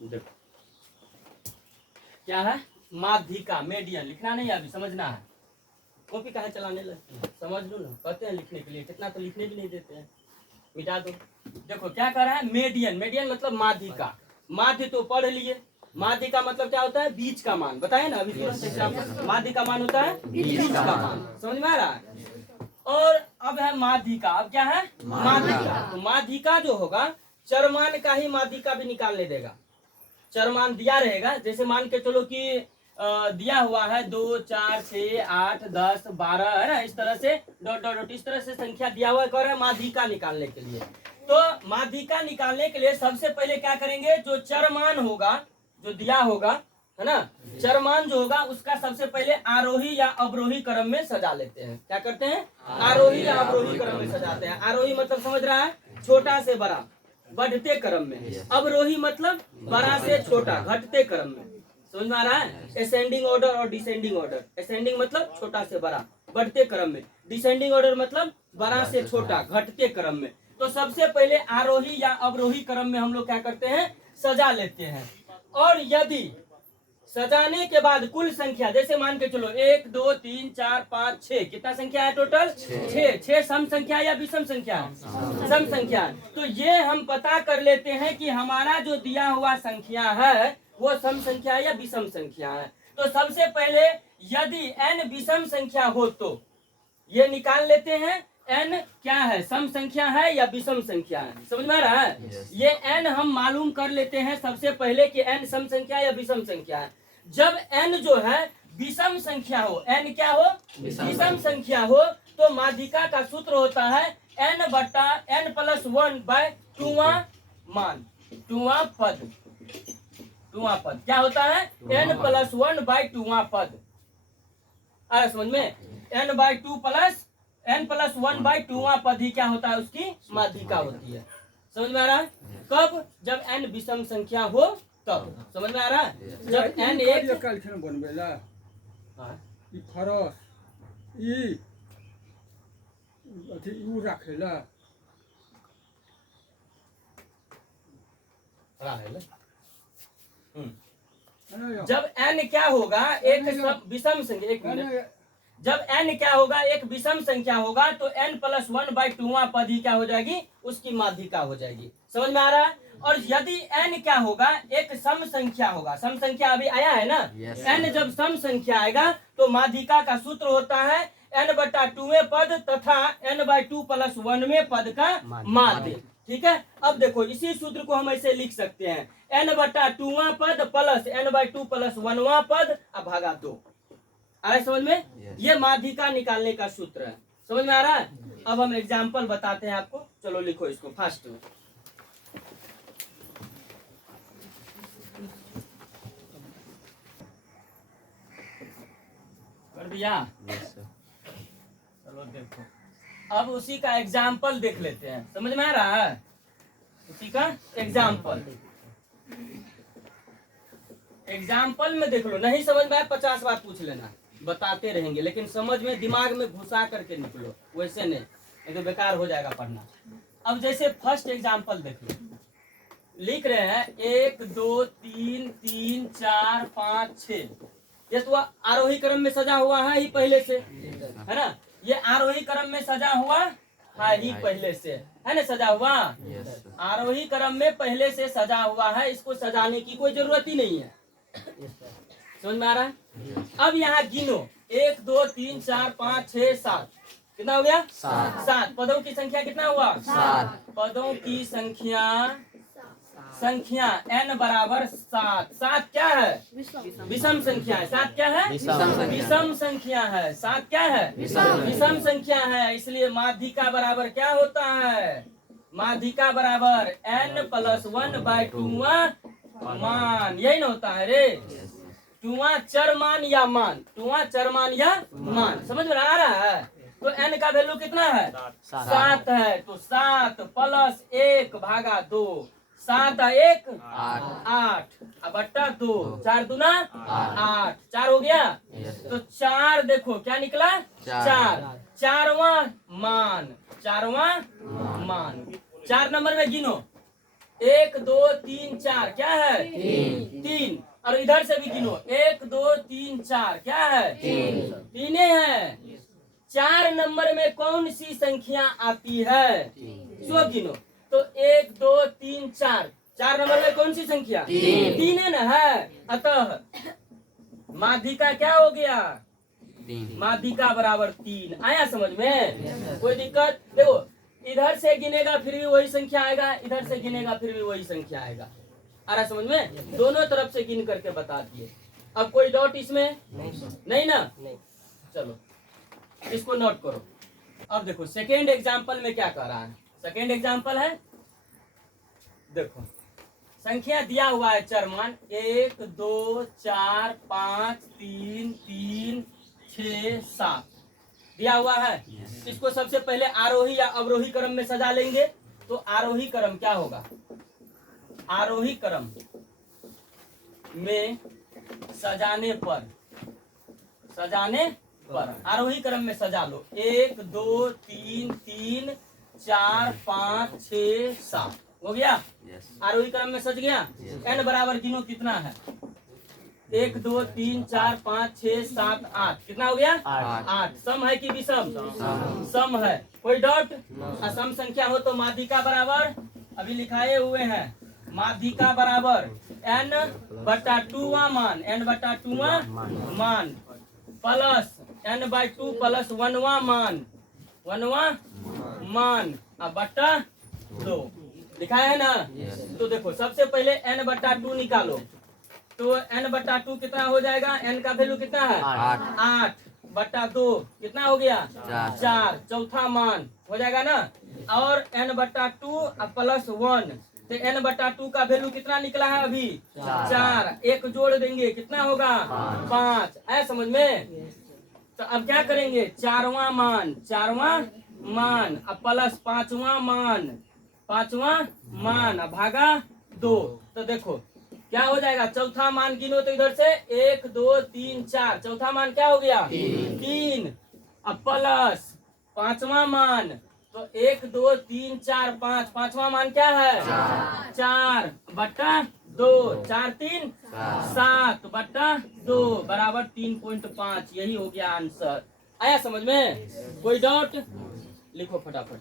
देखो क्या है, माध्यिका, मीडियन। लिखना नहीं है अभी, समझना है। कॉपी कहाँ चलाने लगते हैं, समझ लो ना। कहते हैं लिखने के लिए, कितना तो लिखने भी नहीं देते हैं, मिटा दो। देखो क्या कर रहा है, मीडियन। मीडियन मतलब माध्यिका। माध्य तो पढ़ लिए, माध्य का मतलब क्या होता है, बीच का मान। बताए ना अभी तुरंत एग्जाम्पल। माध्य का मान होता है बीच का मान। समझ में आ रहा है। और अब है माध्यिका। अब क्या है, माध्यिका। तो माध्यिका जो होगा, चरमान का ही माध्यिका भी निकालने देगा। चरमान दिया रहेगा, जैसे मान के चलो कि दिया हुआ है 2 4 6 8 10 12 है ना, इस तरह से डॉट डॉट डॉट इस तरह से संख्या दिया हुआ है माध्यिका निकालने के लिए। तो माध्यिका निकालने के लिए सबसे पहले क्या करेंगे, जो चरमान होगा, जो दिया होगा है ना, चरमान जो होगा उसका सबसे पहले आरोही या अवरोही क्रम में सजा लेते हैं। क्या करते हैं, आरोही या अवरोही क्रम में सजाते हैं। आरोही मतलब समझ रहा है, छोटा से बड़ा, बढ़ते क्रम में। अवरोही मतलब बड़ा से छोटा, घटते क्रम में। समझ में आ रहा है। असेंडिंग ऑर्डर और डिसेंडिंग ऑर्डर। असेंडिंग मतलब छोटा से बड़ा, बढ़ते क्रम में। डिसेंडिंग ऑर्डर मतलब बड़ा से छोटा, घटते क्रम में। तो सबसे पहले आरोही या अवरोही क्रम में हम लोग क्या करते हैं, सजा लेते हैं। और यदि सजाने के बाद कुल संख्या, जैसे मान के चलो 1 2 3 4 5 6, कितना संख्या है टोटल, 6 सम संख्या या विषम संख्या, सम संख्या। तो ये हम पता कर लेते हैं कि हमारा जो दिया हुआ संख्या है वो सम संख्या या विषम संख्या है। तो सबसे पहले यदि n विषम संख्या हो तो ये निकाल लेते हैं n क्या है, सम संख्या है या विषम संख्या है। समझ में आ रहा है। ये n हम मालूम कर लेते हैं सबसे पहले कि n सम संख्या या विषम संख्या है। जब n जो है विषम संख्या हो, n क्या हो, विषम संख्या हो, तो माध्यिका का सूत्र होता है n बटा n प्लस 1 बाय 2वां मान, 2वां पद। 2वां पद क्या होता है, n प्लस 1 बाय 2वां पद। आ समझ में, n by 2 plus n plus 1 by 2वां पद ही क्या होता है, उसकी माध्यिका होती है। समझ में आ रहा है। कब, जब n विषम संख्या हो तब। समझ में आ रहा है। जब n एक कैल्शियम बनवेला ई फरस ई अथी यू रखेला जब n क्या होगा, एक विषम संख्या, एक मिनट, जब n क्या होगा, एक विषम संख्या होगा तो n प्लस 1 बाई 2वां पद ही क्या हो जाएगी, उसकी माध्यिका हो जाएगी। समझ में आ रहा है। और यदि n क्या होगा, एक सम संख्या होगा, सम संख्या अभी आया है ना, n जब सम संख्या आएगा तो माध्यिका का सूत्र होता है n बटा 2वें पद तथा n बाई 2 प्लस 1वें पद का माध्य। ठीक है। अब देखो इसी सूत्र को हम ऐसे लिख सकते हैं, n बटा 2वां पद प्लस n बाई 2 प्लस 1वां पद भागा 2। आ रहा समझ में। ये माध्यिका निकालने का सूत्र है। समझ में आ रहा है। अब हम एग्जाम्पल बताते हैं आपको, चलो लिखो इसको फास्ट में। कर दिया, चलो देखो अब उसी का एग्जाम्पल देख लेते हैं। समझ में आ रहा है, उसी का एग्जाम्पल। एग्जाम्पल में देख लो, नहीं समझ में आए 50 बार पूछ लेना, बताते रहेंगे, लेकिन समझ में दिमाग में घुसा करके निकलो, वैसे नहीं तो बेकार हो जाएगा पढ़ना। अब जैसे फर्स्ट एग्जाम्पल देख लो, लिख रहे हैं 1 2 3 3 4 5 6। ये तो आरोही क्रम में सजा हुआ है ही पहले से, है ना। ये आरोही क्रम में सजा हुआ है ही पहले से, है ना, सजा हुआ। आरोही क्रम में पहले से सजा हुआ है, इसको सजाने की कोई जरूरत ही नहीं है। समझ में आ रहा है। अब यहाँ गिनो 1 2 3 4 5 6 7, कितना हो गया, 7। पदों की संख्या कितना हुआ, 7। पदों की संख्या n बराबर 7। 7 क्या है, विषम संख्या है। 7 क्या है, विषम संख्या है। 7 क्या है, विषम संख्या है। इसलिए माध्यिका बराबर क्या होता है, माध्यिका बराबर n प्लस 1 बाई 2वां मान, यही ना होता है रे। 2वां चर मान या मान, 2वां चर मान या मान। समझ में आ रहा है। तो n का वैल्यू कितना है, 7 है। तो 7 प्लस 1 भागा 2, 7 1 8 बट्टा 2, 4 दूना 8, 4 हो गया। तो 4 देखो क्या निकला, 4। 4वां मान, 4वां मान। 4 नंबर में गिनो, 1 2 3 4 क्या है? 3। और इधर से भी गिनो 1 2 3 4 क्या है? 3 है। 4 नंबर में कौन सी संख्या आती है? सो गिनो तो 1 2 3 4 4 नंबर में कौन सी संख्या? 3 है ना है। अतः माध्यिका क्या हो गया? माध्यिका बराबर 3। आया समझ में? कोई दिक्कत? देखो इधर से गिनेगा फिर भी वही संख्या आएगा, इधर से गिनेगा फिर भी वही संख्या आएगा। आ रहा समझ में? दोनों तरफ से गिन करके बता दिए। अब कोई डाउट इसमें? नहीं ना? चलो इसको नोट करो। अब देखो सेकेंड एग्जाम्पल में क्या कह रहा है। सेकेंड एग्जाम्पल है, देखो संख्या दिया हुआ है चरमान 1 2 4 5 3 3 6 7 दिया हुआ है। इसको सबसे पहले आरोही या अवरोही क्रम में सजा लेंगे। तो आरोही क्रम क्या होगा? आरोही क्रम में सजाने पर आरोही क्रम में सजा लो 1 2 3 3 4 5 6 7 हो गया। आरोही क्रम में सज गया। n बराबर गिनो कितना है? 1 2 3 4 5 6 7 8 कितना हो गया? 8। सम है कि विषम? सम है। कोई डाउट? असम संख्या हो तो माध्यिका बराबर अभी लिखाए हुए हैं। माध्यिका बराबर n/2 मान n/2 मान प्लस n/2 प्लस 1वां मान अब बटा 2 लिखा है ना? तो देखो सबसे पहले n/2 निकालो। तो n/2 कितना हो जाएगा? n का वैल्यू कितना है? 8/2 कितना हो गया? 4। चौथा मान हो जाएगा ना? और n/2 प्लस 1 तो n/2 का वैल्यू कितना निकला है अभी? 4। एक जोड़ देंगे कितना होगा? 5। है समझ में? तो अब क्या करेंगे? चारवां मान अब प्लस पांचवां मान अब भागा 2। तो देखो क्या हो जाएगा? चौथा मान गिनो तो इधर से 1 2 3 4 चौथा मान क्या हो गया? 3। अब प्लस पांचवा मान तो 1 2 3 4 5 पांचवा मान क्या है? 4/2 4 3 7/2 बराबर 3.5। यही हो गया आंसर। आया समझ में? कोई डाउट? लिखो फटाफट।